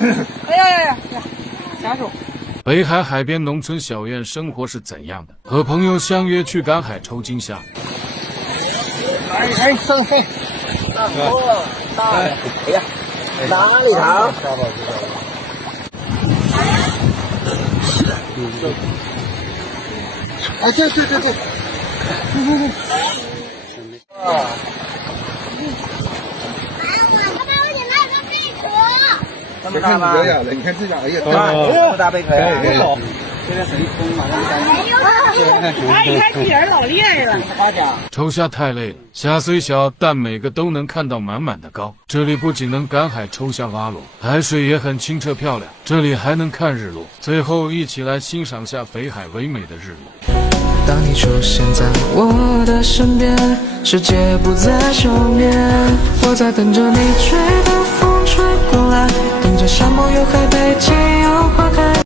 哎呀呀呀！夹住！北海海边农村小院生活是怎样的？和朋友相约去赶海抽金虾。哎，上嘿，大的，哎呀，哪里长？哎，对。啊！这么大吗？你看这个，哎呀，这么大贝壳呀！这个水风马上哎，你看这人老厉害了。抽虾太累了，虾虽小，但每个都能看到满满的膏。这里不仅能赶海抽虾挖螺，海水也很清澈漂亮。这里还能看日落。最后，一起来欣赏下北海唯美的日落。当你出现在我的身边，世界不再休眠。我在等着你吹的风吹过来，等着沙漠有海被记忆。